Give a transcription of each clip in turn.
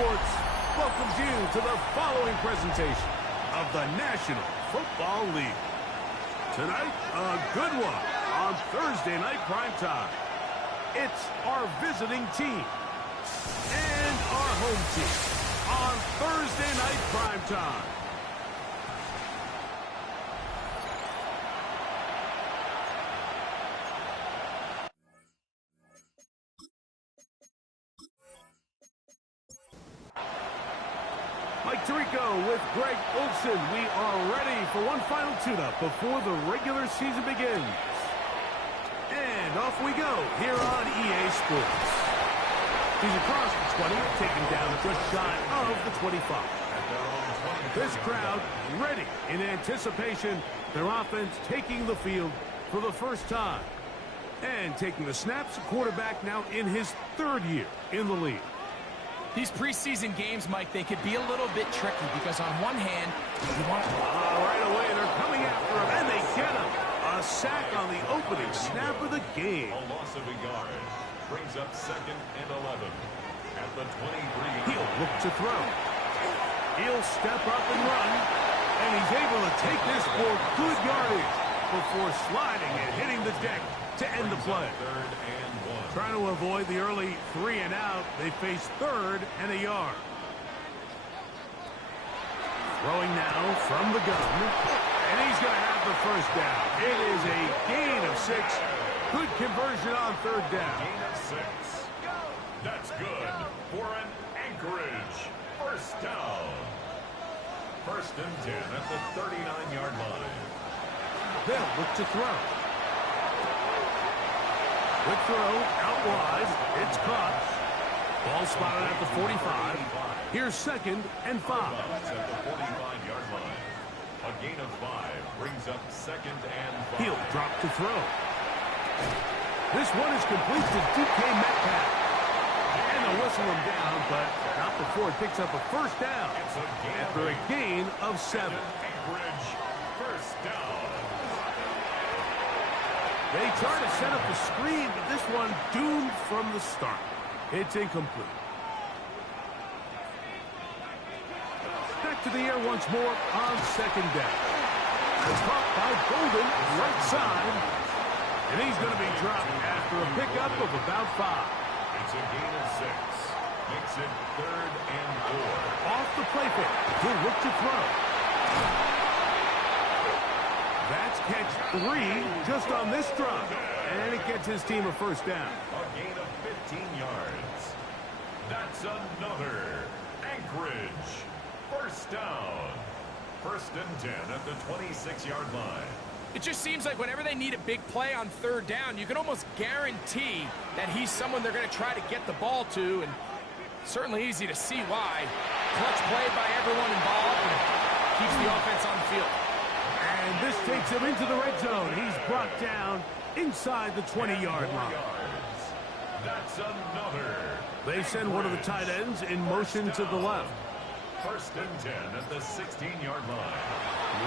Sports welcomes you to the following presentation of the National Football League. Tonight, a good one on Thursday night primetime. It's our visiting team and our home team on Thursday night primetime. Mike Tirico with Greg Olson. We are ready for one final tune-up before the regular season begins. And off we go here on EA Sports. He's across the 20, taken down just shy of the 25. This crowd ready in anticipation. Their offense taking the field for the first time. And taking the snaps, quarterback now in his third year in the league. These preseason games, Mike, they could be a little bit tricky because on one hand, you want to... right away, they're coming after him, and they get him. A sack on the opening snap of the game. A loss of a yard brings up 2nd and 11 at the 23. He'll look to throw. He'll step up and run, and he's able to take this for good yardage before sliding and hitting the deck to end the play. 3rd and 1. Trying to avoid the early 3 and out, they face 3rd and a yard. Throwing now from the gun, and he's going to have the first down. It is a gain of 6. Good conversion on 3rd down. Gain of 6. That's good for an Anchorage first down. 1st and 10 at the 39-yard line. They'll look to throw. Quick throw, out wide, it's caught. Ball spotted at the 45. Here's 2nd and 5. At the 45-yard line. A gain of 5 brings up 2nd and 5. He'll drop to throw. This one is complete to DK Metcalf. And they'll whistle him down, but not before it picks up a first down. After a gain of 7. Anchorage first down. They try to set up the screen, but this one doomed from the start. It's incomplete. Back to the air once more on 2nd down. It's caught by Golden, right side. And he's going to be dropped after a pickup of about 5. It's a gain of 6. Makes it 3rd and 4. Off the play fake. He'll look to throw. That's catch 3 just on this drive. And it gets his team a first down. A gain of 15 yards. That's another Anchorage first down. 1st and 10 at the 26-yard line. It just seems like whenever they need a big play on 3rd down, you can almost guarantee that he's someone they're going to try to get the ball to, and certainly easy to see why. Clutch play by everyone involved and keeps the offense on the field. And this takes him into the red zone. He's brought down inside the 20-yard line. That's another. They send one of the tight ends in motion to the left. 1st and 10 at the 16-yard line.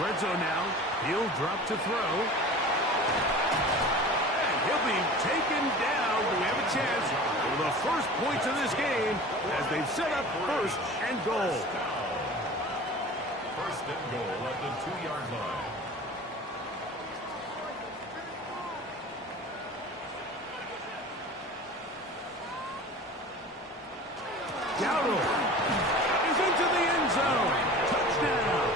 Red zone now. He'll drop to throw. And he'll be taken down. But we have a chance for the first points of this game as they've set up 1st and goal. 1st and goal at the 2-yard line. Dowdle is into the end zone. Touchdown.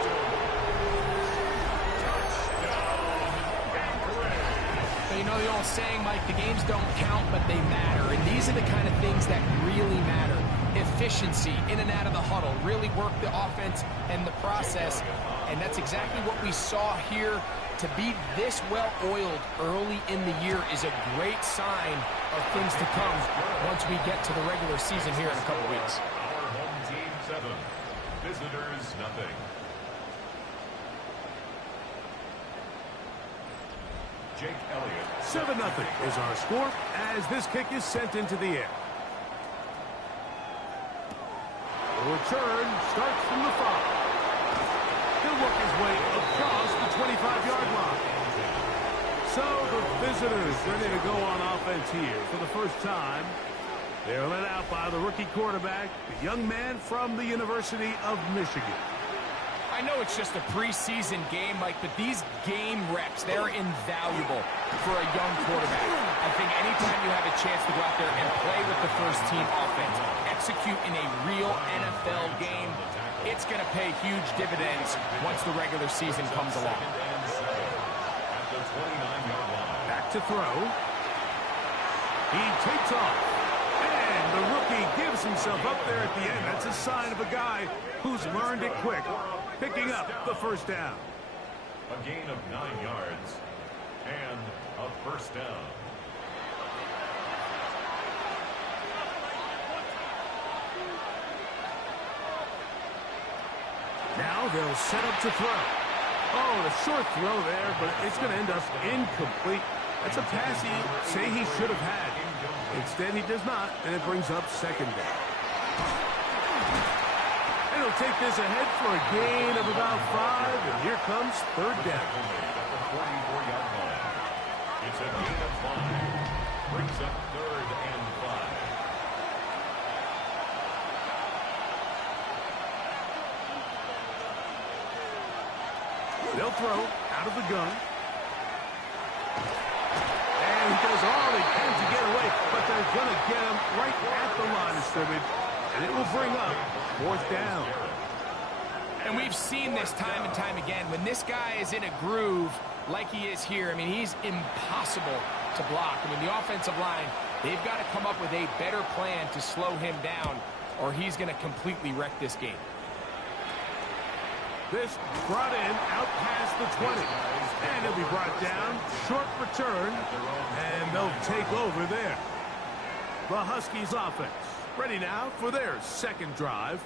You know the old saying, Mike, the games don't count, but they matter. And these are the kind of things that really matter. Efficiency, in and out of the huddle, really work the offense and the process. And that's exactly what we saw here. To be this well-oiled early in the year is a great sign of things to come once we get to the regular season here in a couple weeks. Our home team 7, visitors nothing. Jake Elliott. 7-0 is our score as this kick is sent into the air. The return starts from the 5. He'll work his way across the 25-yard line. So the visitors ready to go on offense here for the first time. They're let out by the rookie quarterback, the young man from the University of Michigan. I know it's just a preseason game, Mike, but these game reps, they're invaluable for a young quarterback. I think anytime you have a chance to go out there and play with the first-team offense, execute in a real NFL game, it's going to pay huge dividends once the regular season comes along. Back to throw. He takes off. And the rookie gives himself up there at the end. That's a sign of a guy who's learned it quick, picking up the first down. A gain of 9 yards and a first down. Now they'll set up to throw. Oh, a short throw there, but it's going to end up incomplete. That's a pass he should have had. Instead, he does not, and it brings up second down. And he'll take this ahead for a gain of about 5, and here comes third down. At the 44-yard line. It's a gain of 5. Brings up third and 5. They'll throw out of the gun. And he does all he can to get away, but they're going to get him right at the line of scrimmage, and it will bring up fourth down. And we've seen this time and time again. When this guy is in a groove like he is here, I mean, he's impossible to block. I mean, the offensive line, they've got to come up with a better plan to slow him down, or he's going to completely wreck this game. This brought in out past the 20. And he'll be brought down. Short return. And they'll take over there. The Huskies offense ready now for their second drive.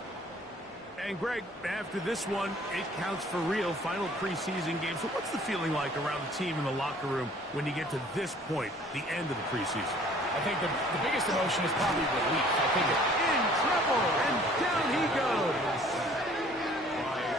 And Greg, after this one, it counts for real. Final preseason game. So what's the feeling like around the team in the locker room when you get to this point, the end of the preseason? I think the biggest emotion is probably relief. I think in trouble, and down he goes.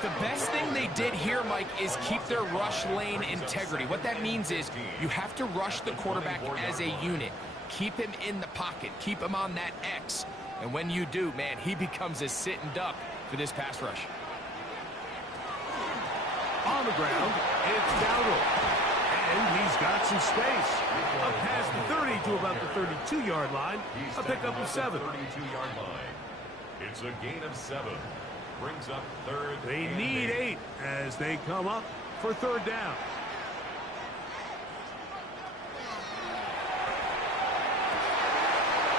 The best thing they did here, Mike, is keep their rush lane integrity. What that means is you have to rush the quarterback as a unit. Keep him in the pocket. Keep him on that X. And when you do, man, he becomes a sitting duck for this pass rush. On the ground, it's Dowdle. And he's got some space. Up past the 30 to about the 32-yard line. A pickup of 7. 32-yard line. It's a gain of 7. Brings up third. They need 8 as they come up for third down.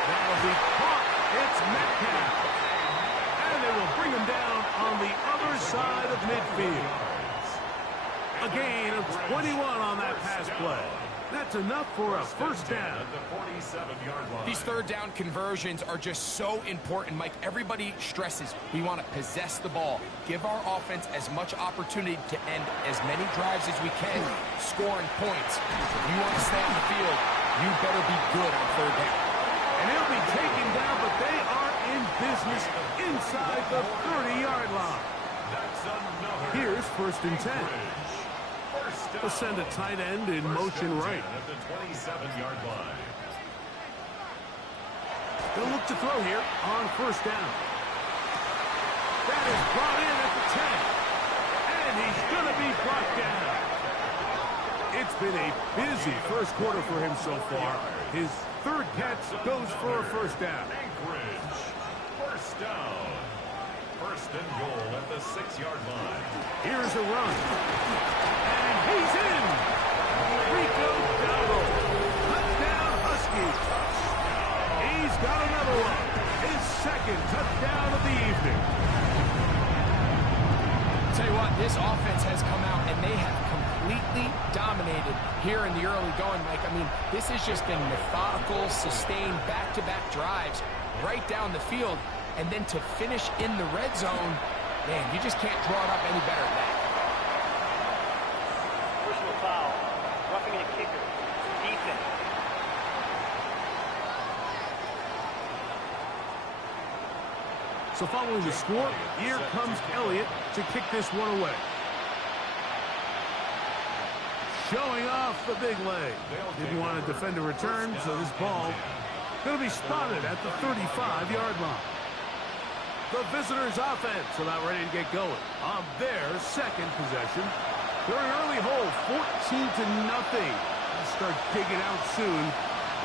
That'll be caught. It's Metcalf. And they will bring him down on the other side of midfield. A gain of 21 on that pass play. That's enough for a first down. At the 47-yard line. These third down conversions are just so important, Mike. Everybody stresses we want to possess the ball, give our offense as much opportunity to end as many drives as we can, scoring points. If you want to stay on the field, you better be good on third down. And he'll be taken down, but they are in business inside the 30-yard line. That's another. Here's first and 10. They'll send a tight end in motion right. At the 27-yard line. They'll look to throw here on first down. That is brought in at the 10. And he's going to be brought down. It's been a busy first quarter for him so far. His third catch goes for a first down. Anchorage. First down. First and goal at the 6-yard line. Here's a run. And he's in. Rico Dowdle. Touchdown Huskies. He's got another one. His second touchdown of the evening. I'll tell you what, this offense has come out and they have completely dominated here in the early going, Mike. I mean, this has just been methodical, sustained, back-to-back drives right down the field. And then to finish in the red zone, man, you just can't draw it up any better than that. Personal foul. Roughing a kicker. Defense. So following the score, here comes Elliott to kick this one away. Showing off the big leg. Didn't want to defend a return, so this ball Going to be spotted at the 35-yard line. The visitors' offense about ready to get going on their second possession. They're an early hold, 14-0. They'll start digging out soon.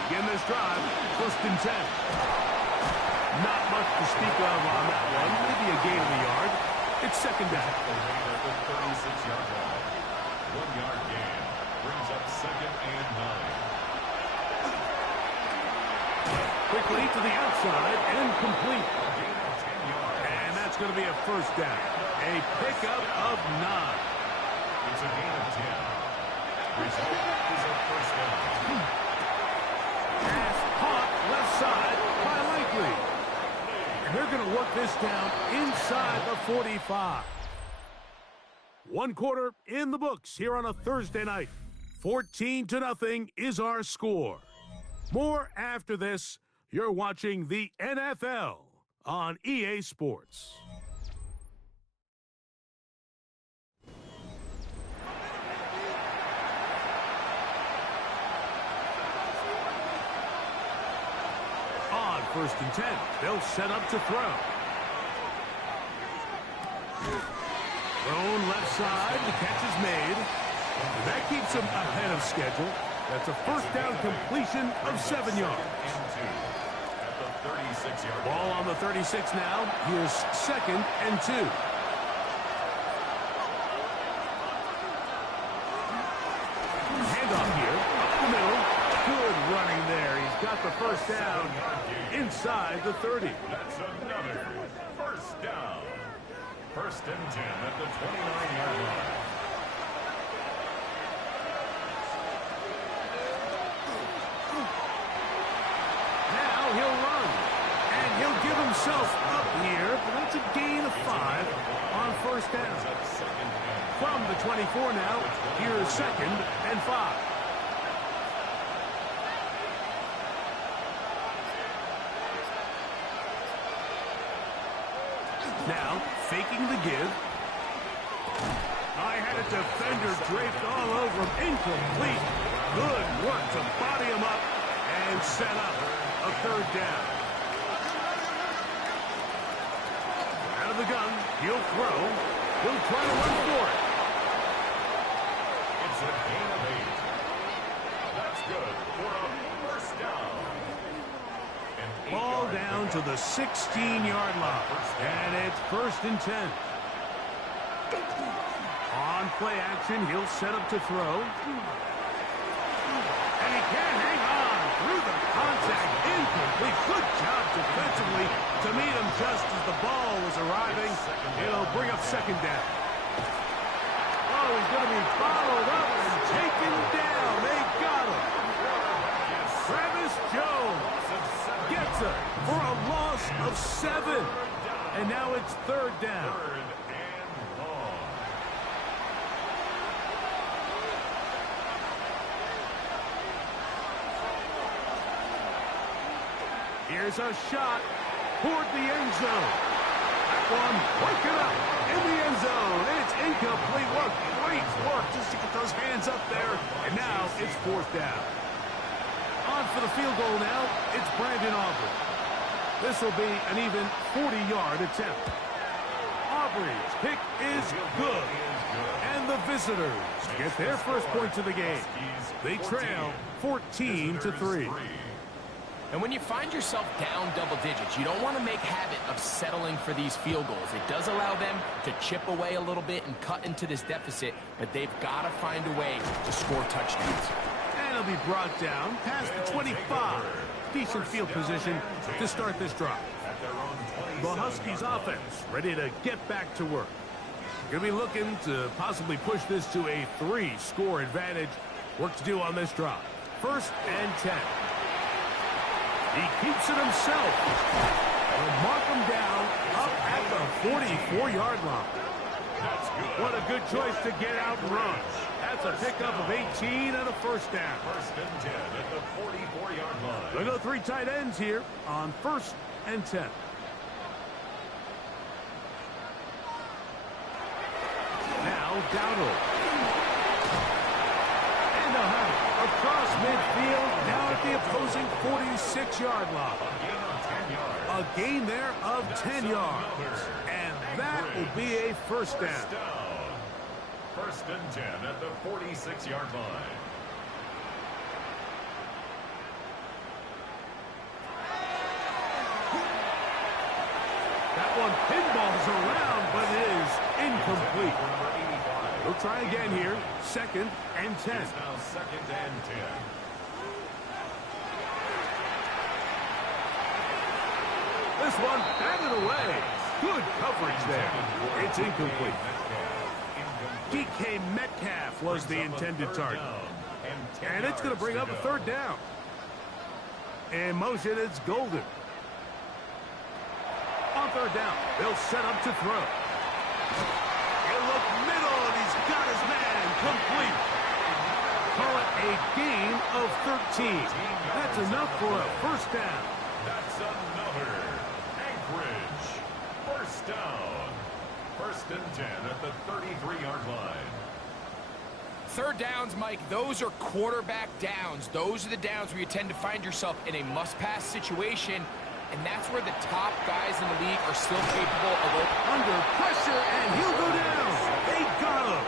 Begin this drive, 1st and 10. Not much to speak of on that one. Maybe a gain of a yard. It's 2nd down. 36-yard line. 1-yard gain brings up 2nd and 9. Quickly to the outside and complete. And that's going to be a 1st down. A pickup of 9. It's a gain of 10. Result is a 1st down. Pass caught left side by Likely. And they're going to work this down inside the 45. 1 quarter in the books here on a Thursday night. 14-0 is our score. More after this. You're watching the NFL on EA Sports. On 1st and 10, they'll set up to throw. Thrown left side, the catch is made. And that keeps him ahead of schedule. That's a 1st down completion of 7 yards. Ball on the 36 now. Here's 2nd and 2. Handoff here, up the middle. Good running there. He's got the 1st down inside the 30. That's another 1st down. 1st and 10 at the 29-yard line. Now he'll run. And he'll give himself up here, but that's a gain of 5 on 1st down. From the 24 now, here's 2nd and 5. Now, faking the give. I had a defender draped all over him. Incomplete. Good work to body him up and set up a 3rd down. Out of the gun, he'll throw. He'll try to run for it. It's a gain of 8. That's good for a 1st down. Ball down to the 16-yard line. And it's 1st and 10. On play action, he'll set up to throw. And he can't hang on through the contact. Incomplete. Good job defensively to meet him just as the ball was arriving. It'll bring up 2nd down. Oh, he's going to be followed up and taken down. They got him. Travis Jones gets it for a loss of 7. And now it's 3rd down. Here's a shot toward the end zone. That one broken up in the end zone. It's incomplete. What great work just to get those hands up there. And now it's 4th down. On for the field goal now. It's Brandon Aubrey. This will be an even 40-yard attempt. Aubrey's kick is good. And the visitors get their first points of the game. They trail 14-3. And when you find yourself down double digits, you don't want to make habit of settling for these field goals. It does allow them to chip away a little bit and cut into this deficit, but they've got to find a way to score touchdowns. And it'll be brought down past the 25. Decent field position to start this drive. The Huskies offense ready to get back to work. Going to be looking to possibly push this to a 3-score advantage. Work to do on this drive. 1st and 10. He keeps it himself. He'll mark him down up at the 44-yard line. That's good. What a good choice to get out and run. That's a pickup of 18 and a 1st down. 1st and 10 at the 44-yard line. They'll go 3 tight ends here on 1st and 10. Now Dowdle. And they'll have it across midfield, now at the opposing 46-yard line. A gain there of 10 yards. And that will be a first down. First and 10 at the 46-yard line. That one pinballs around, but it is incomplete. We'll try again here. Second and 10. It's now second and 10. This one batted away. Good coverage there. It's incomplete. DK Metcalf was the intended target. And it's going to bring up a third down. In motion, it's Golden. On third down, they'll set up to throw. He'll look middle, and he's got his man complete. Call it a gain of 13. That's enough for a first down. That's another. Anchorage. First down. First and 10 at the 33-yard line. Third downs, Mike, those are quarterback downs. Those are the downs where you tend to find yourself in a must-pass situation, and that's where the top guys in the league are still capable of under pressure, and he'll go down. They got him.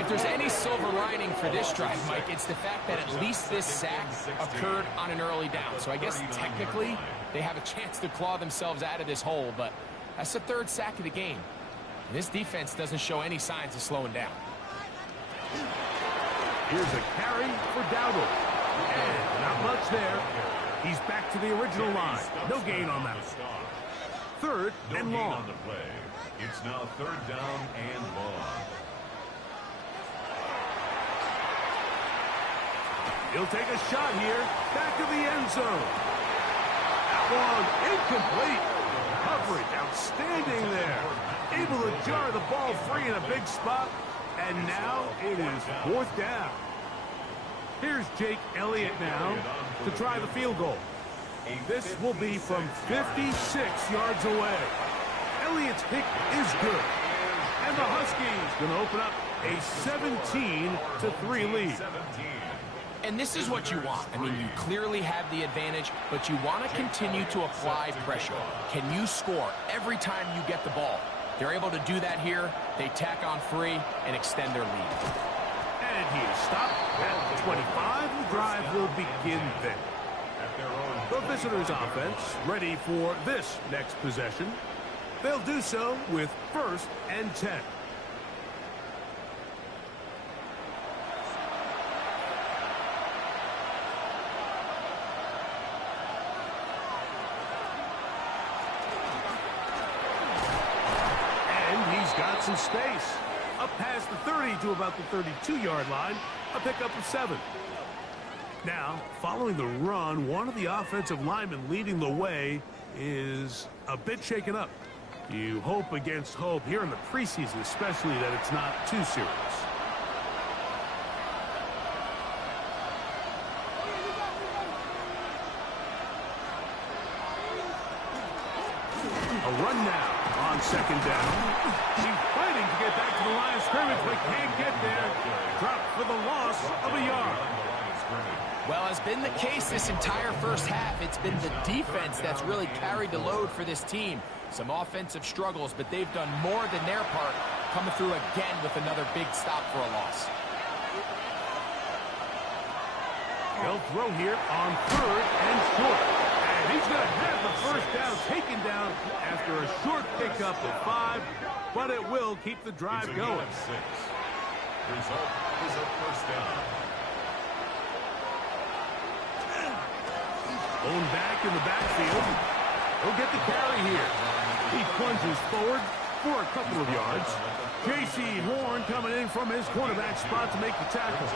If there's any silver lining for this drive, Mike, it's the fact that at least this sack occurred on an early down. So I guess technically they have a chance to claw themselves out of this hole, but that's the third sack of the game. And this defense doesn't show any signs of slowing down. Here's a carry for Dowdle. And not much there. He's back to the original line. No gain on that. Third and long. On the play. It's now third down and long. He'll take a shot here. Back to the end zone. That one incomplete. Coverage outstanding there. Able to jar the ball free in a big spot. And now it is fourth down. Here's Jake Elliott now to try the field goal. This will be from 56 yards away. Elliott's kick is good. And the Huskies going to open up a 17-3 lead. And this is what you want. I mean, you clearly have the advantage, but you want to continue to apply pressure. Can you score every time you get the ball? They're able to do that here. They tack on free and extend their lead. And he is stopped at 25. The drive will begin then. The visitors' offense ready for this next possession. They'll do so with first and 10. Got some space. Up past the 30 to about the 32-yard line. A pickup of 7. Now, following the run, one of the offensive linemen leading the way is a bit shaken up. You hope against hope here in the preseason, especially, that it's not too serious. A run now on second down. He's fighting to get back to the line of scrimmage, but can't get there. Dropped for the loss of a yard. Well, as been the case this entire first half, it's been the defense that's really carried the load for this team. Some offensive struggles, but they've done more than their part, coming through again with another big stop for a loss. They'll throw here on third and short. And he's going to have the first down taken down after a short pickup of 5, but it will keep the drive going. Result is a first down. Going back in the backfield. He'll get the carry here. He plunges forward for a couple of yards. J.C. Horn coming in from his cornerback spot to make the tackle.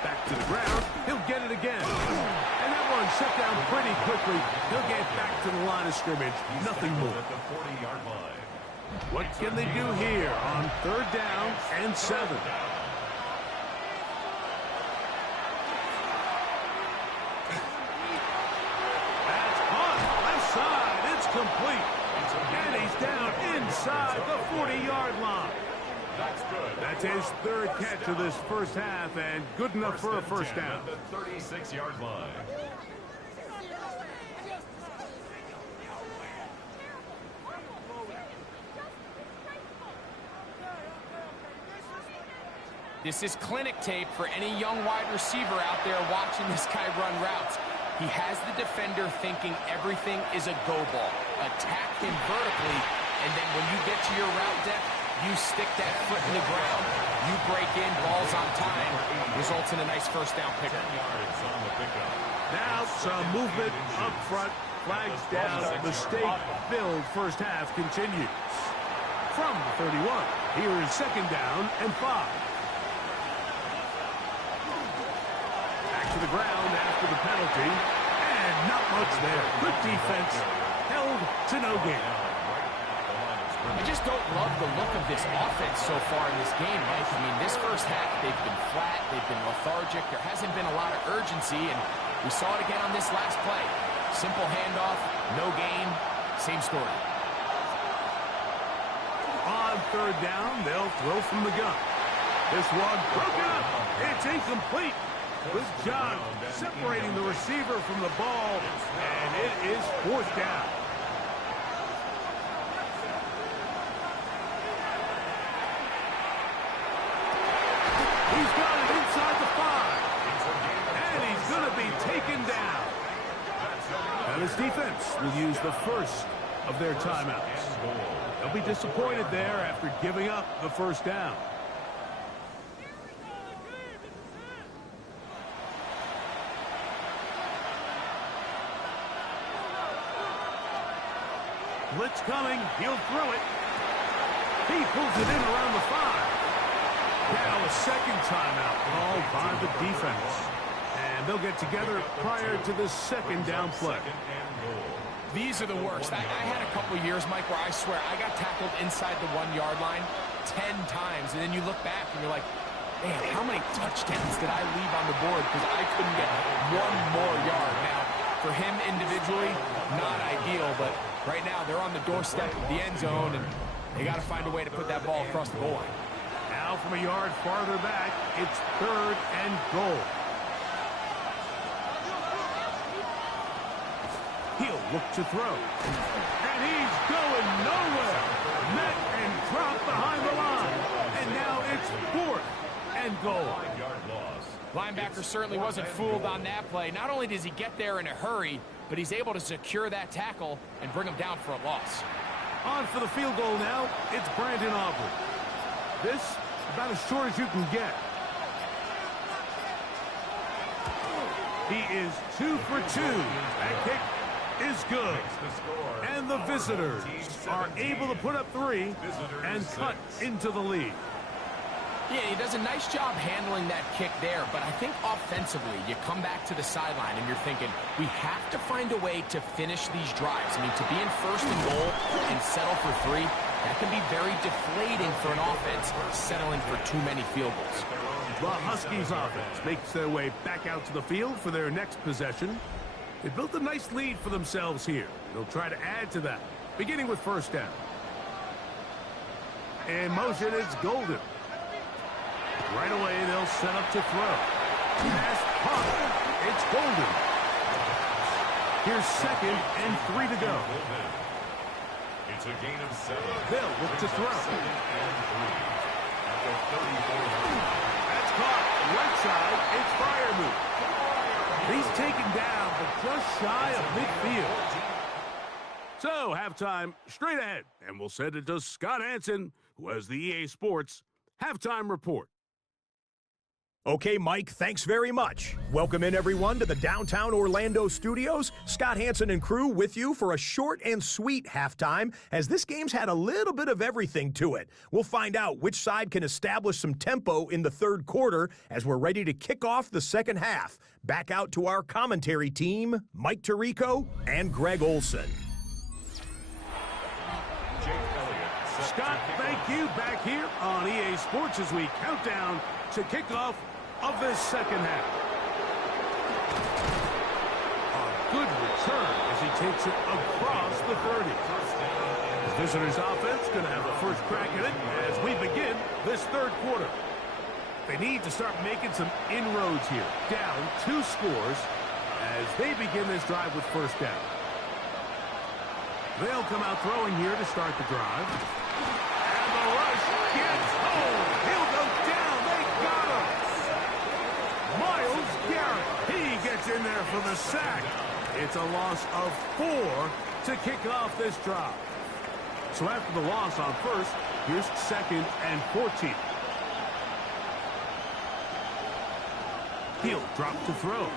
Back to the ground. He'll get it again. And that one shut down pretty quickly. He'll get back to the line of scrimmage. Nothing more. At the 40-yard line. What can they do here on third down and 7? That's on left side. It's complete. And he's down inside the 40-yard line. That's good. That's his third catch of this first half, and good enough for a first down. At the 36-yard line. This is clinic tape for any young wide receiver out there watching this guy run routes. He has the defender thinking everything is a go ball. Attack him vertically, and then when you get to your route depth, you stick that foot in the ground, you break in, balls on time, results in a nice first down pickup. 10 yards on the pickup. Now some movement up front, flags down, mistake-filled first half continues. From the 31, here is second down and 5. To the ground after the penalty, and not much there. Good defense, held to no gain. I just don't love the look of this offense so far in this game, Mike. I mean, this first half, they've been flat, they've been lethargic, there hasn't been a lot of urgency, and we saw it again on this last play. Simple handoff, no gain, same story. On third down, they'll throw from the gun. This one broken up, it's incomplete. Good job separating the receiver from the ball, and it is fourth down. He's got it inside the 5, and he's going to be taken down. And his defense will use the first of their timeouts. They'll be disappointed there after giving up the first down. Blitz coming. He'll throw it. He pulls it in around the 5. Now a second timeout called by the defense. And they'll get together prior to the second down play. These are the worst. I had a couple years, Mike, where I swear I got tackled inside the 1-yard line 10 times. And then you look back and you're like, man, how many touchdowns did I leave on the board because I couldn't get one more yard? Now, for him individually, not ideal, but right now they're on the doorstep of the end zone, and they got to find a way to put that ball across the goal line. Now from a yard farther back, it's third and goal. He'll look to throw. And he's going nowhere. Met and dropped behind the line. And now it's fourth and goal. 5-yard loss. Linebacker certainly wasn't fooled on that play. Not only does he get there in a hurry, but he's able to secure that tackle and bring him down for a loss. On for the field goal now, it's Brandon Aubrey. This, about as short as you can get. He is 2 for 2. That kick is good. And the visitors are able to put up 3 and cut into the lead. Yeah, he does a nice job handling that kick there, but I think offensively, you come back to the sideline and you're thinking, we have to find a way to finish these drives. I mean, to be in first and goal and settle for 3, that can be very deflating for an offense, settling for too many field goals. The Huskies offense makes their way back out to the field for their next possession. They built a nice lead for themselves here. They'll try to add to that, beginning with first down. In motion, it's Golden. Right away, they'll set up to throw. Pass pop. It's Golden. Here's second and 3 to go. It's a gain of 7. They'll look to throw. Second and 3. At the 34. That's caught. Right side. It's Freiermuth. He's taken down, but just shy of midfield. So, halftime straight ahead. And we'll send it to Scott Hansen, who has the EA Sports Halftime Report. Okay, Mike, thanks very much. Welcome in, everyone, to the downtown Orlando studios. Scott Hansen and crew with you for a short and sweet halftime, as this game's had a little bit of everything to it. We'll find out which side can establish some tempo in the third quarter as we're ready to kick off the second half. Back out to our commentary team, Mike Tirico and Greg Olson. Scott, thank you. Back here on EA Sports as we count down to kickoff of this second half. A good return as he takes it across the 30. Visitors offense going to have the first crack at it as we begin this third quarter. They need to start making some inroads here. Down 2 scores as they begin this drive with first down. They'll come out throwing here to start the drive. And the rush gets home. He'll go down. They got him. Myles Garrett. He gets in there for the sack. It's a loss of 4 to kick off this drive. So after the loss on first, here's 2nd and 14. He'll drop to throw.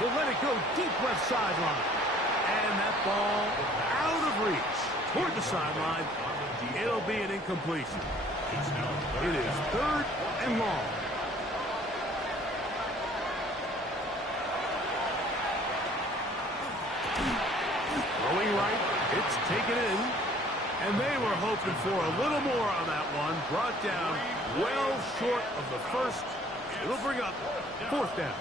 He'll let it go deep left sideline. And that ball out of reach toward the sideline. It'll be an incompletion. It is 3rd and long. Throwing right, it's taken in. And they were hoping for a little more on that one. Brought down well short of the first. It'll bring up 4th down.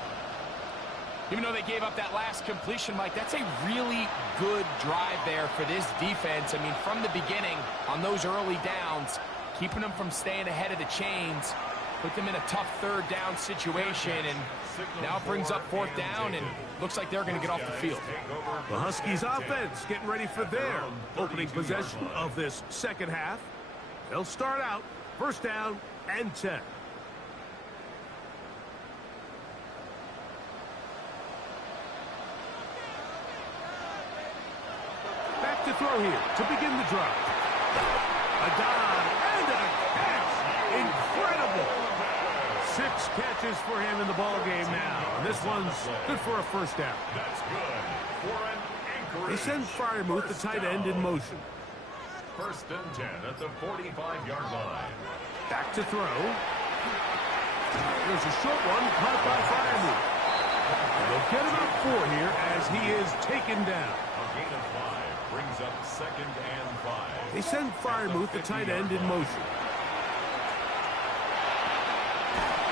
Even though they gave up that last completion, Mike, that's a really good drive there for this defense. I mean, from the beginning, on those early downs, keeping them from staying ahead of the chains, put them in a tough 3rd down situation, and now it brings up 4th down, and looks like they're going to get off the field. The Huskies offense getting ready for their opening possession of this second half. They'll start out 1st down and 10. Back to throw here to begin the drive. A dive and a catch. Incredible. 6 catches for him in the ball game now. And this one's good for a 1st down. That's good for an Anchorage. They send Freiermuth, the tight end, in motion. 1st and 10 at the 45-yard line. Back to throw. There's a short one caught by Freiermuth. And they'll get about 4 here as he is taken down. A gain of 5 brings up 2nd and 5. They send Freiermuth, the tight end, in motion.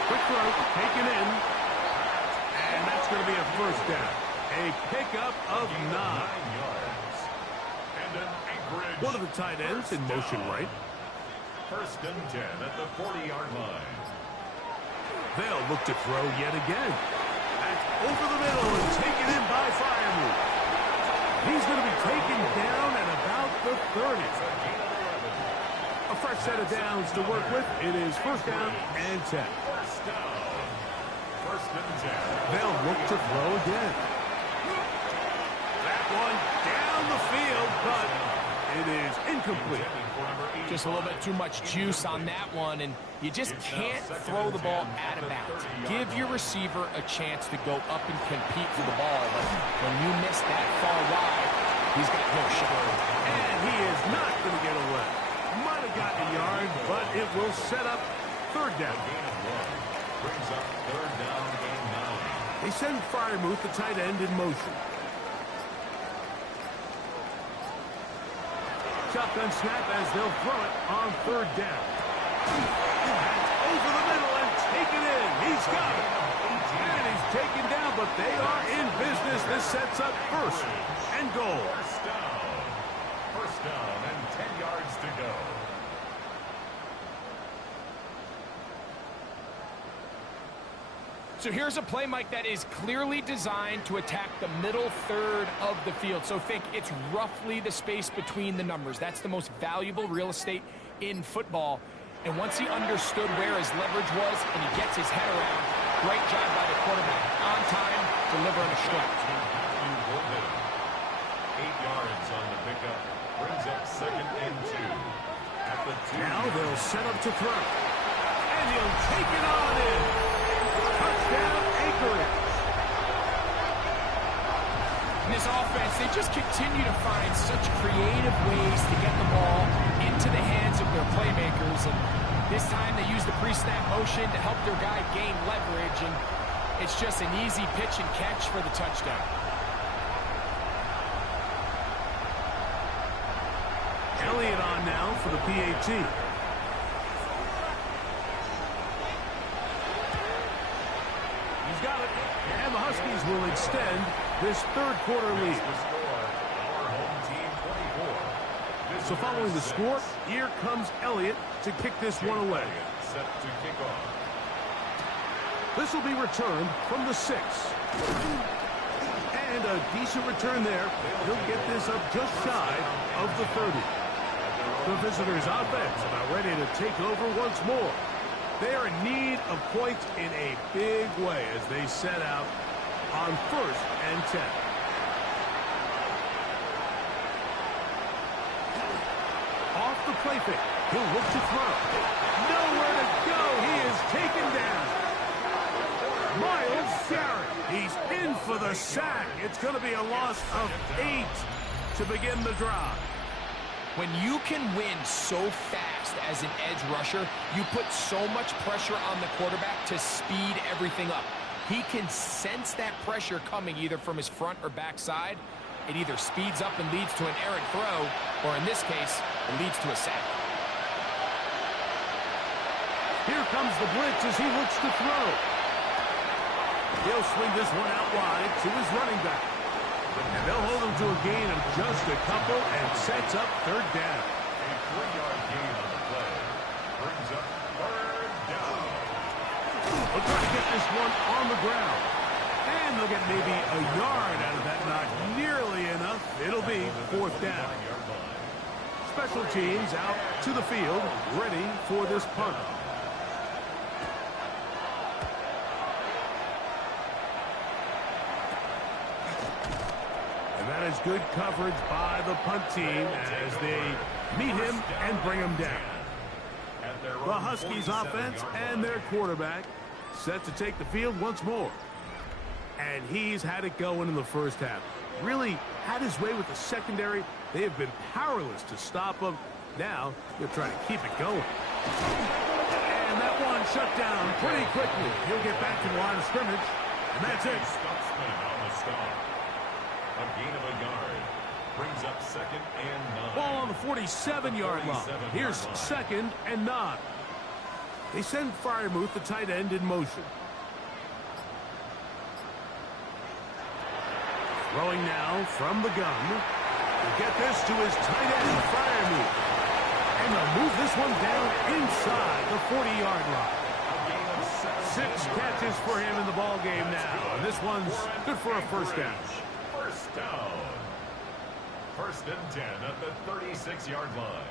Quick throw, taken in. And that's going to be a 1st down. A pickup of 9. 9 yards. And an Anchorage. One of the tight ends in motion right. 1st and 10 at the 40-yard line. They'll look to throw yet again. That's over the middle and taken in by Freiermuth. He's going to be taken down at about the 30. A fresh set of downs to work with. It is 1st down and 10. 1st down. 1st and 10. They'll look to throw again. That one down the field, but it is incomplete. Just a little bit too much juice on that one, and you just can't throw the ball out of bounds. Give your receiver a chance to go up and compete for the ball, but when you miss that far wide, he's got no shot. And he is not going to get away. Might have gotten a yard, but it will set up 3rd down. Brings up 3rd down and 9. They send Freiermuth, the tight end, in motion. Shotgun snap as they'll throw it on 3rd down. That's over the middle and taken in. He's got it. And he's taken down, but they are in business. This sets up 1st and goal. 1st down. 1st down and 10 yards to go. So here's a play, Mike, that is clearly designed to attack the middle 3rd of the field. So think it's roughly the space between the numbers. That's the most valuable real estate in football. And once he understood where his leverage was and he gets his head around, great job by the quarterback. On time, delivering a strike. 8 yards on the pickup. Brings up 2nd and 2. At the 2. Now they'll set up to throw. And he'll take it on in. Touchdown, Anchorage. In this offense, they just continue to find such creative ways to get the ball into the hands of their playmakers. And this time they use the pre-snap motion to help their guy gain leverage. And it's just an easy pitch and catch for the touchdown. Elliott on now for the PAT. Got it. And the Huskies will extend this 3rd quarter lead. The score, our home team 24, So following the score, here comes Elliott to kick this one away. Set to kick off. This will be returned from the 6. And a decent return there. He'll get this up just shy of the 30. The visitors' offense about ready to take over once more. They are in need of points in a big way as they set out on 1st and 10. Off the play fake. He'll look to throw. Nowhere to go. He is taken down. Miles Garrett. He's in for the sack. It's going to be a loss of 8 to begin the drive. When you can win so fast as an edge rusher, you put so much pressure on the quarterback to speed everything up. He can sense that pressure coming either from his front or back side. It either speeds up and leads to an errant throw, or in this case, it leads to a sack. Here comes the blitz as he looks to throw. He'll swing this one out wide to his running back. And they'll hold him to a gain of just a couple and sets up 3rd down. A 3-yard gain on the play. Brings up 3rd down. They'll try to get this one on the ground. And they'll get maybe a yard out of that. Not nearly enough. It'll be 4th down. Special teams out to the field, ready for this punt. And that is good coverage by the punt team as they meet him and bring him down. The Huskies offense and their quarterback set to take the field once more. And he's had it going in the first half. Really had his way with the secondary. They have been powerless to stop him. Now they're trying to keep it going. And that one shut down pretty quickly. He'll get back to the line of scrimmage. And that's it. Stutzman on the stop. A gain of a yard. Brings up 2nd and 9. Ball on the 47-yard line. Here's 2nd and 9. They send Freiermuth, the tight end, in motion. Throwing now from the gun. He'll get this to his tight end, Freiermuth. And they'll move this one down inside the 40-yard line. 6 catches for him in the ball game now. And this one's good for a 1st down. 1st down. 1st and 10 at the 36-yard line.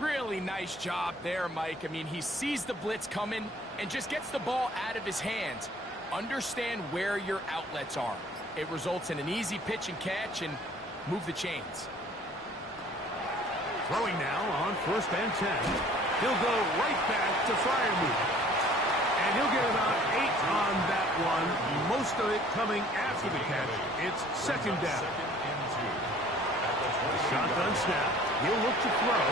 Really nice job there, Mike. I mean, he sees the blitz coming and just gets the ball out of his hands. Understand where your outlets are. It results in an easy pitch and catch and move the chains. Throwing now on 1st and 10. He'll go right back to Freiermuth. And he'll get about 8 on that one. Most of it coming after the catch. It's 2nd down. Shotgun snap. He'll look to throw.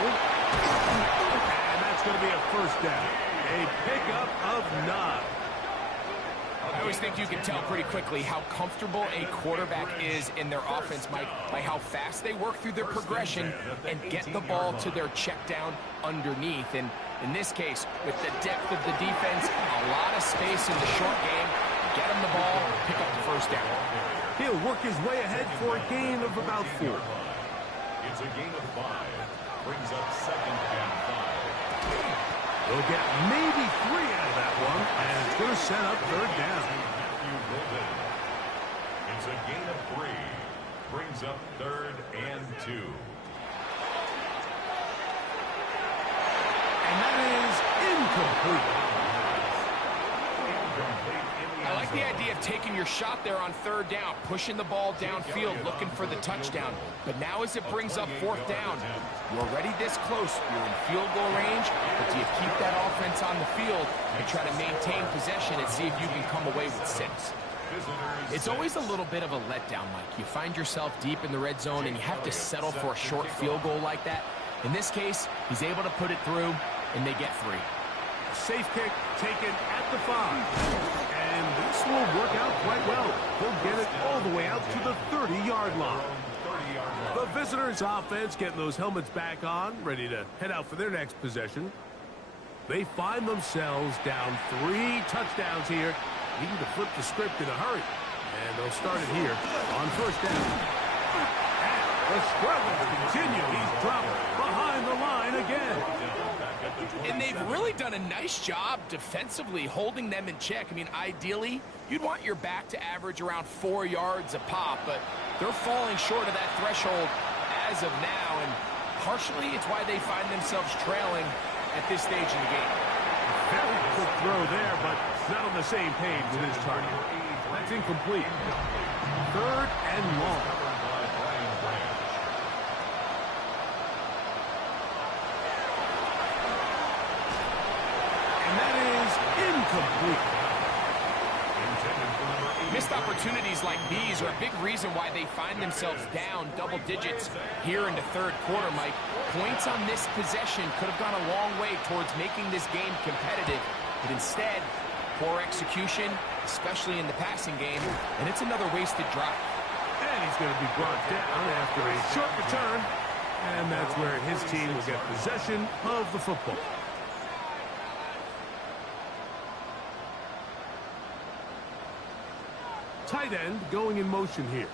And that's going to be a 1st down. A pickup of 9. I always think you can tell pretty quickly how comfortable a quarterback is in their offense, Mike, by how fast they work through their progression and get the ball to their check down underneath. And in this case, with the depth of the defense, a lot of space in the short game, get him the ball, pick up the 1st down. He'll work his way ahead for a gain of about 4. It's a gain of 5. Brings up 2nd and 5. They'll get maybe 3 out of that one, and it's going to set up 3rd down. It's a gain of 3. Brings up 3rd and 2. And that is incomplete. I like the idea of taking your shot there on 3rd down, pushing the ball downfield, looking for the touchdown. But now as it brings up 4th down, you're already this close. You're in field goal range, but do you keep that offense on the field and try to maintain possession and see if you can come away with 6? It's always a little bit of a letdown, Mike. You find yourself deep in the red zone and you have to settle for a short field goal like that. In this case, he's able to put it through, and they get 3. Safe kick taken at the 5. And this will work out quite well. He'll get it all the way out to the 30-yard line. The visitors' offense getting those helmets back on, ready to head out for their next possession. They find themselves down 3 touchdowns here, needing to flip the script in a hurry. And they'll start it here on 1st down. And the struggle will continue. He's dropped really done a nice job defensively holding them in check. I mean, ideally, you'd want your back to average around 4 yards a pop, but they're falling short of that threshold as of now, and partially it's why they find themselves trailing at this stage in the game. Very quick throw there, but not on the same page with his target. That's incomplete. 3rd and long. And that is incomplete. Missed opportunities like these are a big reason why they find themselves down double digits here in the 3rd quarter, Mike. Points on this possession could have gone a long way towards making this game competitive, but instead, poor execution, especially in the passing game, and it's another wasted drive. And he's going to be brought down after a short return, and that's where his team will get possession of the football. Tight end going in motion here.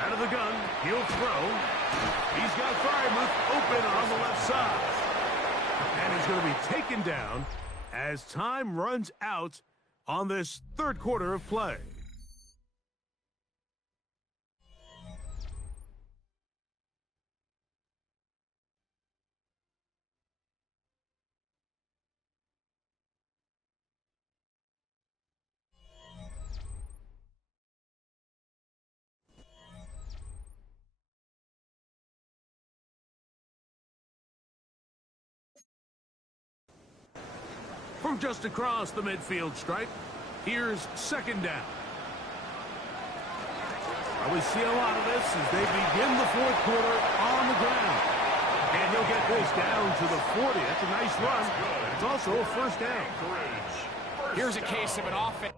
Out of the gun, he'll throw. He's got Frymouth open on the left side. And he's going to be taken down as time runs out on this 3rd quarter of play. From just across the midfield stripe, here's 2nd down. We see a lot of this as they begin the 4th quarter on the ground. And he'll get this down to the 40. That's a nice run. It's also a 1st down. Here's a case of an offense.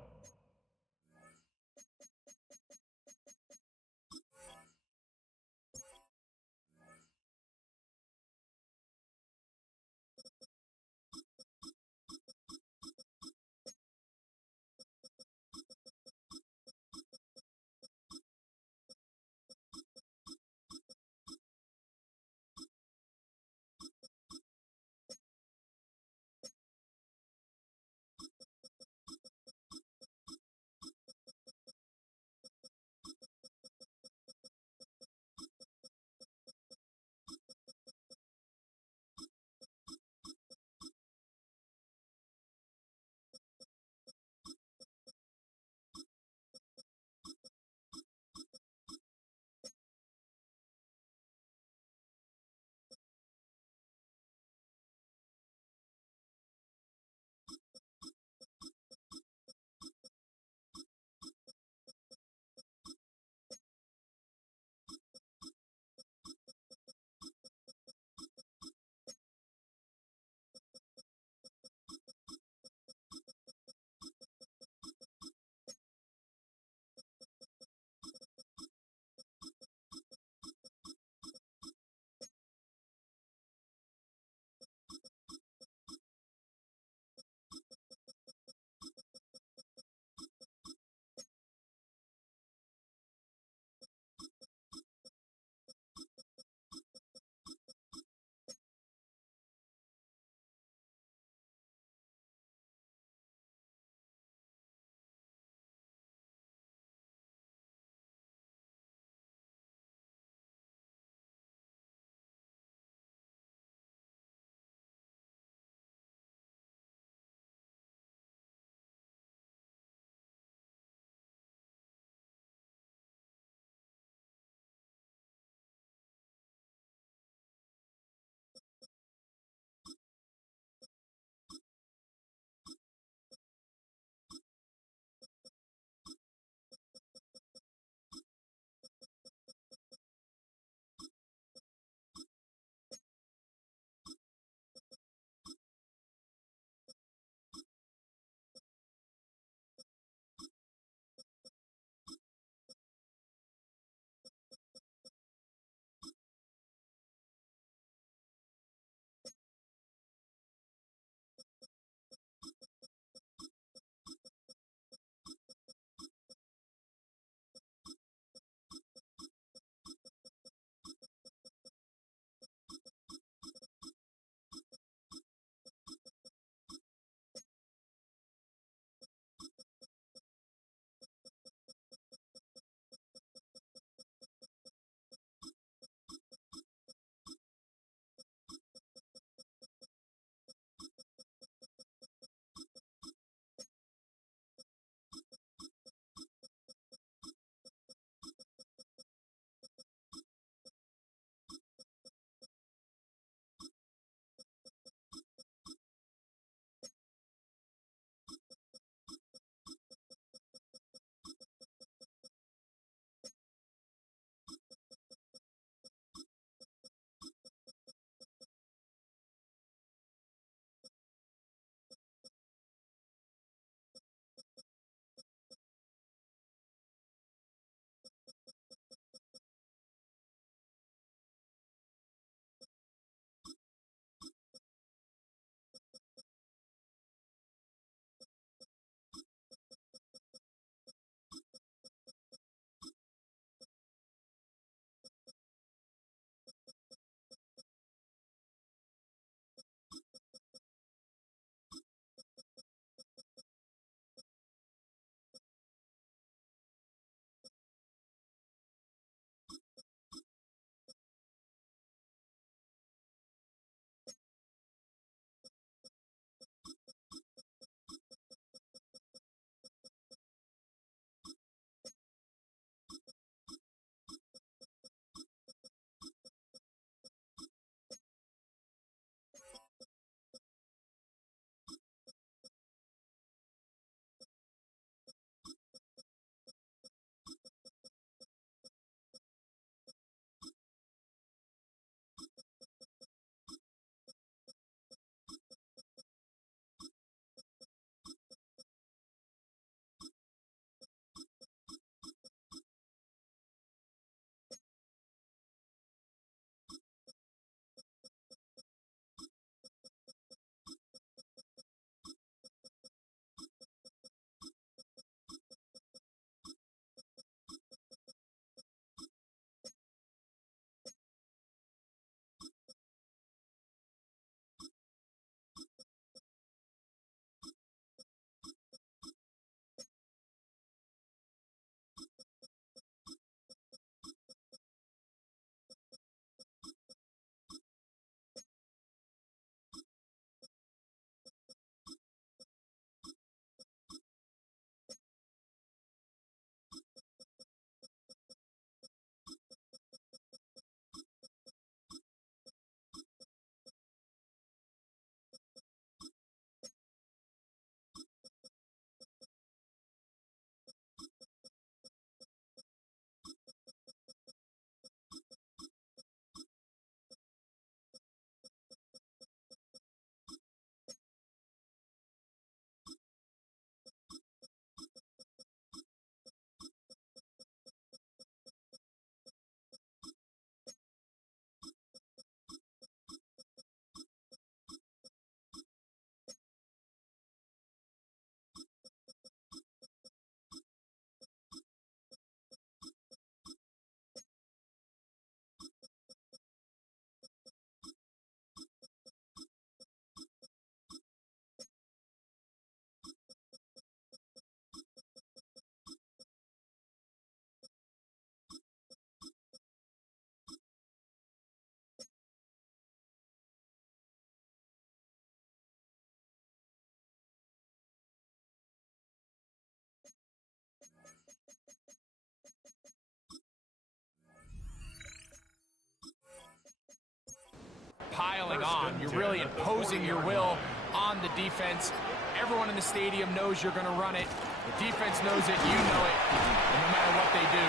piling on. You're really imposing your will on the defense. Everyone in the stadium knows you're going to run it. The defense knows it, you know it. And no matter what they do,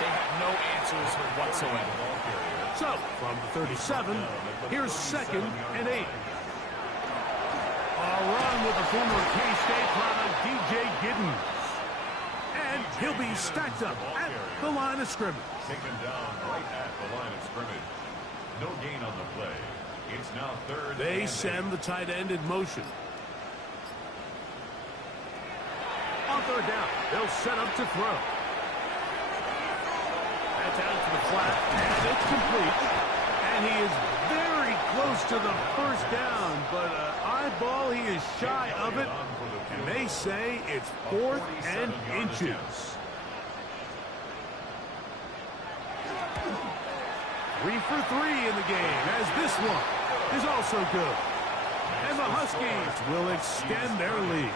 they have no answers whatsoever. So, from the 37, here's 2nd and 8. A run with the former K-State product, DJ Giddens. And he'll be stacked up at the line of scrimmage. Taken down right at the line of scrimmage. No gain on the play. It's now 3rd. They send the tight end in motion. On 3rd down, they'll set up to throw. That's out to the flat, and it's complete. And he is very close to the 1st down, but eyeball, he is shy of it. And they say it's 4th and inches. 3 for 3 in the game, as this one is also good. And the Huskies will extend their lead.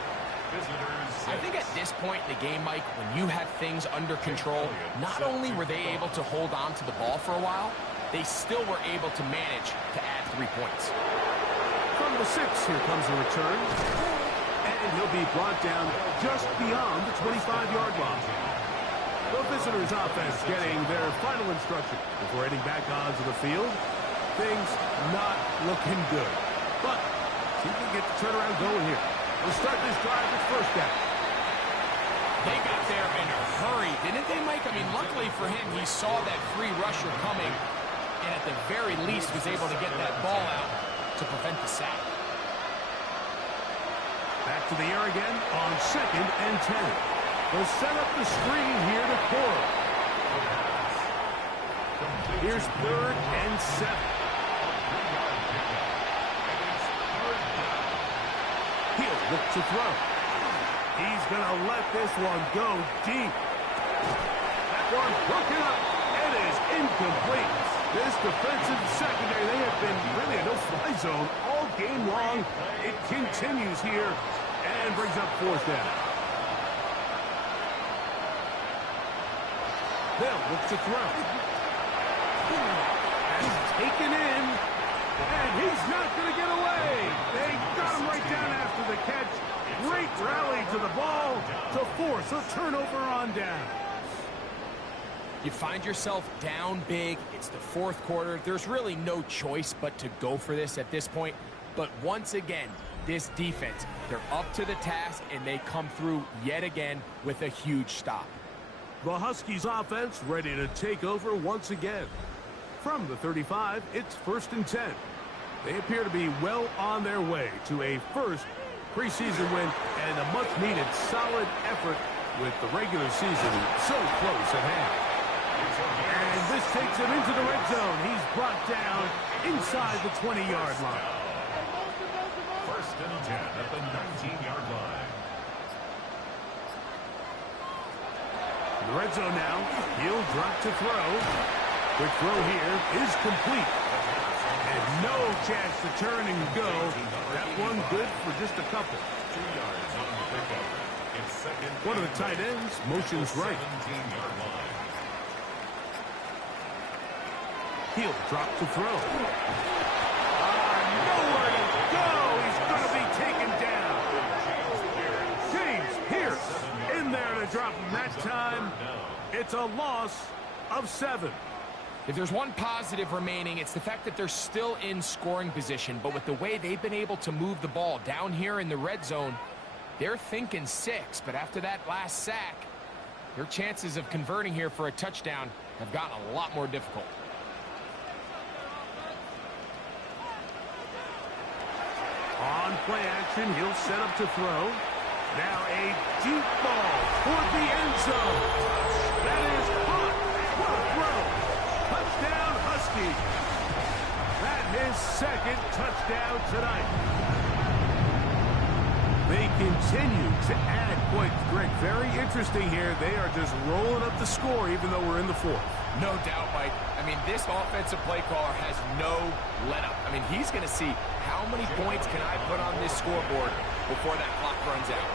I think at this point in the game, Mike, when you have things under control, not only were they able to hold on to the ball for a while, they still were able to manage to add 3 points. From the 6, here comes a return. And he'll be brought down just beyond the 25-yard line. The visitors' offense getting their final instruction before heading back onto the field. Things not looking good. But see if we can get the turnaround going here. We'll start this drive with 1st down. They got there in a hurry, didn't they, Mike? I mean, luckily for him, he saw that free rusher coming, and at the very least was able to get that ball out to prevent the sack. Back to the air again on 2nd and 10. They'll set up the screen here to Cora. Here's 3rd and 7. He'll look to throw. He's going to let this one go deep. That one broken up. It is incomplete. This defensive secondary, they have been really a no-fly zone all game long. It continues here and brings up 4th down. They'll look to throw. And he's taken in. And he's not going to get away. They got him right down after the catch. Great rally to the ball to force a turnover on down. You find yourself down big. It's the 4th quarter. There's really no choice but to go for this at this point. But once again, this defense, they're up to the task, and they come through yet again with a huge stop. The Huskies offense ready to take over once again. From the 35, it's 1st and 10. They appear to be well on their way to a first preseason win and a much-needed solid effort with the regular season so close at hand. And this takes him into the red zone. He's brought down inside the 20-yard line. 1st and 10 at the 19-yard line. In the red zone now, he'll drop to throw. Quick throw here is complete. And no chance to turn and go. That one good for just a couple. 2 yards on the pickup. It's 2nd. One of the tight ends motions right. 17-yard line. He'll drop to throw. Nowhere to go. He's going to be taken down. James Pierce in there to drop him that time. It's a loss of 7. If there's one positive remaining, it's the fact that they're still in scoring position. But with the way they've been able to move the ball down here in the red zone, they're thinking 6. But after that last sack, their chances of converting here for a touchdown have gotten a lot more difficult. On play action, he'll set up to throw. Now a deep ball toward the end zone. That is caught. What a throw. Touchdown, Huskies. That his 2nd touchdown tonight. They continue to add points. Greg, very interesting here. They are just rolling up the score even though we're in the 4th. No doubt, Mike. I mean, this offensive play caller has no let-up. I mean, he's going to see how many points can I put on this scoreboard before that clock runs out.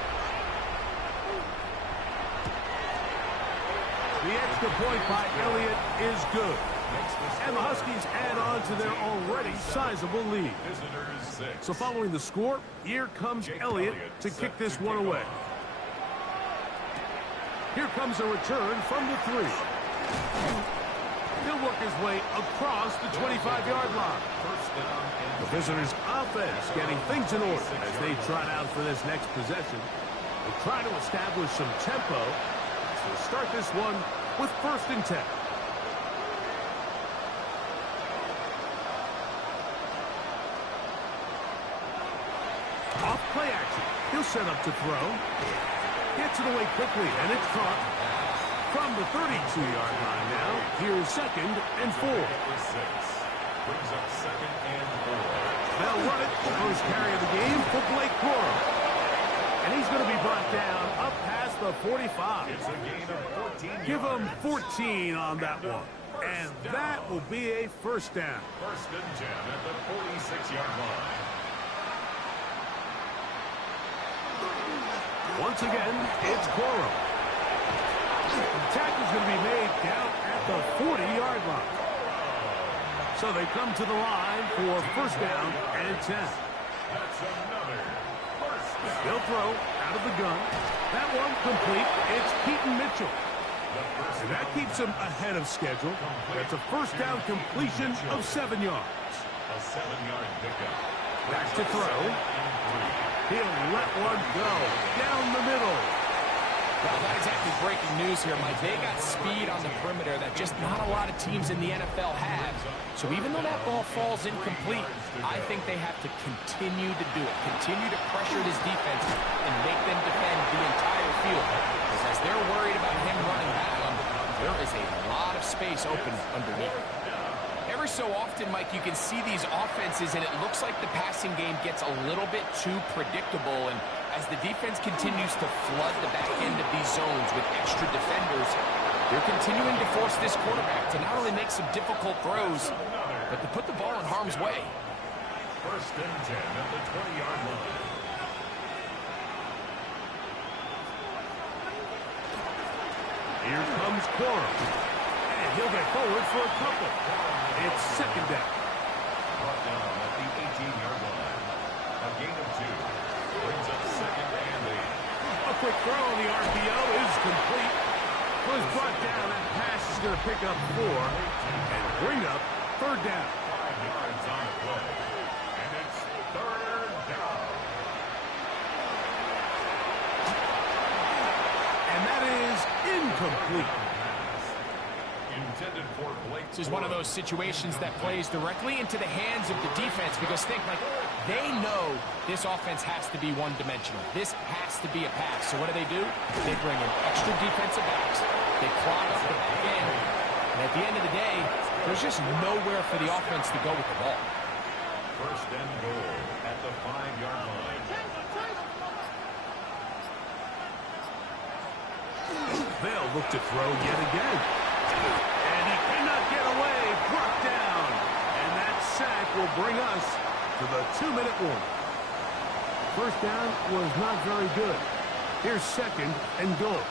The extra point by Elliott is good. And the Huskies add on to their already sizable lead. So following the score, here comes Elliott to kick this one away. Here comes a return from the 3. He'll work his way across the 25-yard line. The visitors' offense getting things in order as they trot out for this next possession. They try to establish some tempo. So start this one with 1st and 10. Off play action. He'll set up to throw. Gets it away quickly, and it's caught. From the 32-yard line now, here's 2nd and 4. Brings up 2nd and 4. They'll run it. The first carry of the game for Blake Corum. And he's going to be brought down up past the 45. It's a gain of 14 yards. Give him 14 on that one. And that will be a 1st down. 1st and 10 at the 46-yard line. Once again, it's Corum. The tackle's going to be made down at the 40-yard line. So they come to the line for 1st down and 10. That's another 1st down. They'll throw out of the gun. That one complete. It's Keaton Mitchell. And that keeps him ahead of schedule. That's a 1st down completion of 7 yards. A 7-yard pickup. Back to throw. He'll let one go down the middle. Well, not exactly breaking news here, Mike. They got speed on the perimeter that just not a lot of teams in the NFL have. So even though that ball falls incomplete, I think they have to continue to do it. Continue to pressure this defense and make them defend the entire field. Because as they're worried about him running back on them, there is a lot of space open underneath. Every so often, Mike, you can see these offenses, and it looks like the passing game gets a little bit too predictable. And as the defense continues to flood the back end of these zones with extra defenders, they're continuing to force this quarterback to not only make some difficult throws, but to put the ball in harm's way. 1st and 10 at the 20-yard line. Here comes Corum. And he'll get forward for a couple. It's 2nd down. Brought down at the 18-yard line. A gain of 2. Brings up 2nd and 8. A quick throw on the RPO is complete. Was brought down. That pass is going to pick up 4 and bring up 3rd down. 5 yards on the play. And it's 3rd down. And that is incomplete. Intended for Blake. This is one of those situations that plays directly into the hands of the defense, because think, like, they know this offense has to be one-dimensional. This has to be a pass. So what do? They bring in extra defensive backs. They clog up the back end. And at the end of the day, there's just nowhere for the offense to go with the ball. 1st and goal at the 5-yard line. They'll look to throw yet again. And he cannot get away. Brought down. And that sack will bring us to the 2-minute warning. 1st down was not very good. Here's 2nd and goal.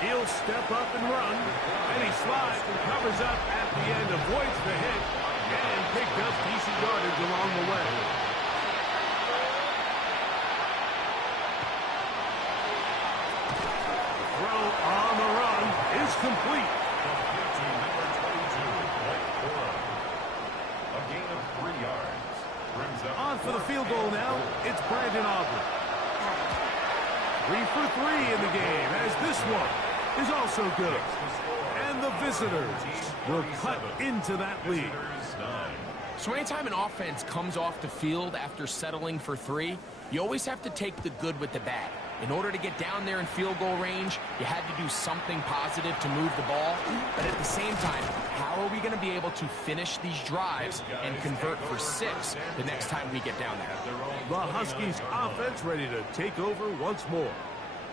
He'll step up and run. And he slides and covers up at the end, avoids the hit, and picked up decent yardage along the way. The throw on the run is complete. Number 22, Blake Corum. A gain of 3 yards. Brings up On for the field goal now. It's Brandon Aubrey. 3 for 3 in the game, as this one is also good. And the visitors will cut into that lead. So anytime an offense comes off the field after settling for 3, you always have to take the good with the bad. In order to get down there in field goal range, you had to do something positive to move the ball. But at the same time, how are we going to be able to finish these drives and convert for 6 the next time we get down there? The Huskies offense ready to take over once more.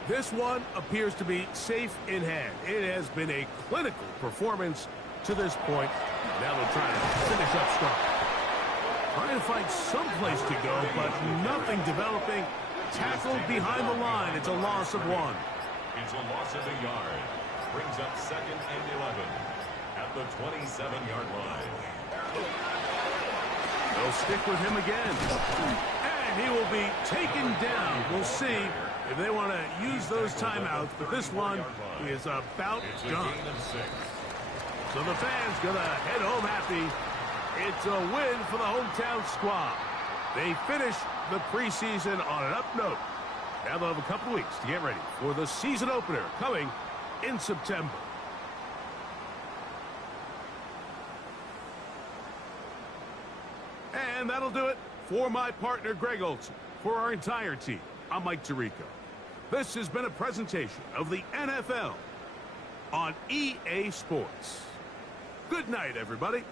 This one appears to be safe in hand. It has been a clinical performance to this point. Now they'll try to finish up strong. Trying to find some place to go, but nothing developing. tackled behind the line. It's a loss of 1. It's a loss of a yard. Brings up 2nd and 11 at the 27-yard line. They'll stick with him again. And he will be taken down. We'll see if they want to use those timeouts, but this one is about done. So the fans going to head home happy. It's a win for the hometown squad. They finish the preseason on an up note. Now they'll have a couple weeks to get ready for the season opener coming in September. And that'll do it for my partner, Greg Olson. For our entire team, I'm Mike Tirico. This has been a presentation of the NFL on EA Sports. Good night, everybody.